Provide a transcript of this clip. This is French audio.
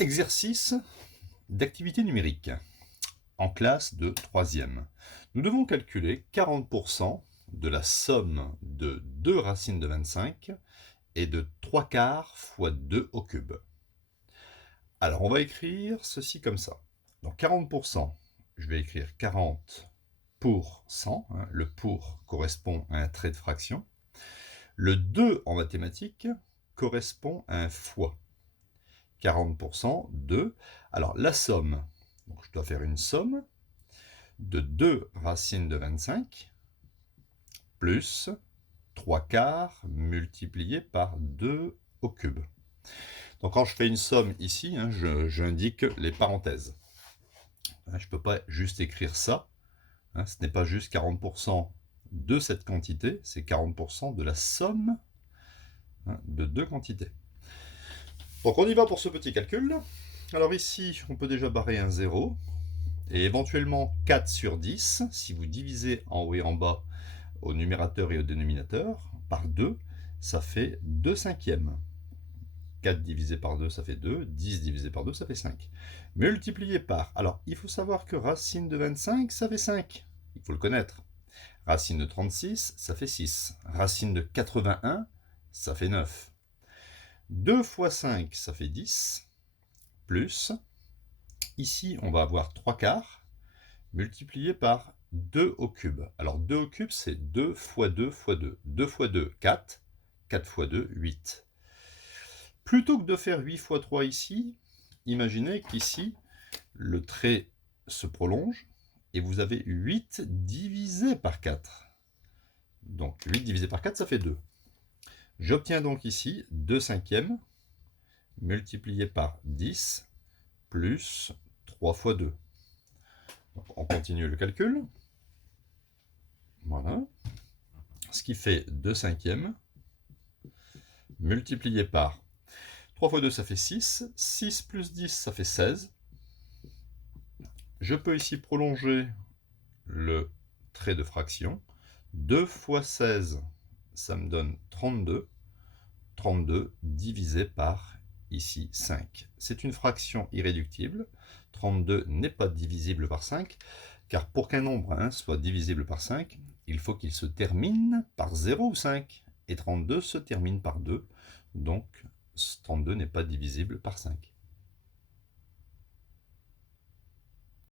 Exercice d'activité numérique en classe de 3e. Nous devons calculer 40% de la somme de 2 racines de 25 et de 3 quarts fois 2 au cube. Alors on va écrire ceci comme ça. Donc 40%, je vais écrire 40 pour 100. Le pour correspond à un trait de fraction. Le 2 en mathématiques correspond à un fois. 40%, 2. Alors la somme, donc je dois faire une somme de 2 racines de 25 plus 3 quarts multiplié par 2 au cube. Donc quand je fais une somme ici, j'indique les parenthèses. Je ne peux pas juste écrire ça. Ce n'est pas juste 40% de cette quantité, c'est 40% de la somme de deux quantités. Donc on y va pour ce petit calcul. Alors ici, on peut déjà barrer un 0. Et éventuellement 4 sur 10, si vous divisez en haut et en bas au numérateur et au dénominateur, par 2, ça fait 2 cinquièmes. 4 divisé par 2, ça fait 2. 10 divisé par 2, ça fait 5. Multiplié par... Alors, il faut savoir que racine de 25, ça fait 5. Il faut le connaître. Racine de 36, ça fait 6. Racine de 81, ça fait 9. 2 fois 5, ça fait 10. Plus... Ici, on va avoir 3 quarts multiplié par 2 au cube. Alors 2 au cube, c'est 2 fois 2 fois 2. 2 fois 2, 4. 4 fois 2, 8. Plutôt que de faire 8 fois 3 ici, imaginez qu'ici, le trait se prolonge et vous avez 8 divisé par 4. Donc 8 divisé par 4, ça fait 2. J'obtiens donc ici 2 cinquièmes multiplié par 10 plus 3 fois 2. Donc on continue le calcul. Voilà. Ce qui fait 2 cinquièmes multiplié par 3 fois 2, ça fait 6. 6 plus 10, ça fait 16. Je peux ici prolonger le trait de fraction. 2 fois 16, ça me donne 32. 32 divisé par, ici, 5. C'est une fraction irréductible. 32 n'est pas divisible par 5, car pour qu'un nombre soit divisible par 5, il faut qu'il se termine par 0 ou 5. Et 32 se termine par 2, donc 32 n'est pas divisible par 5.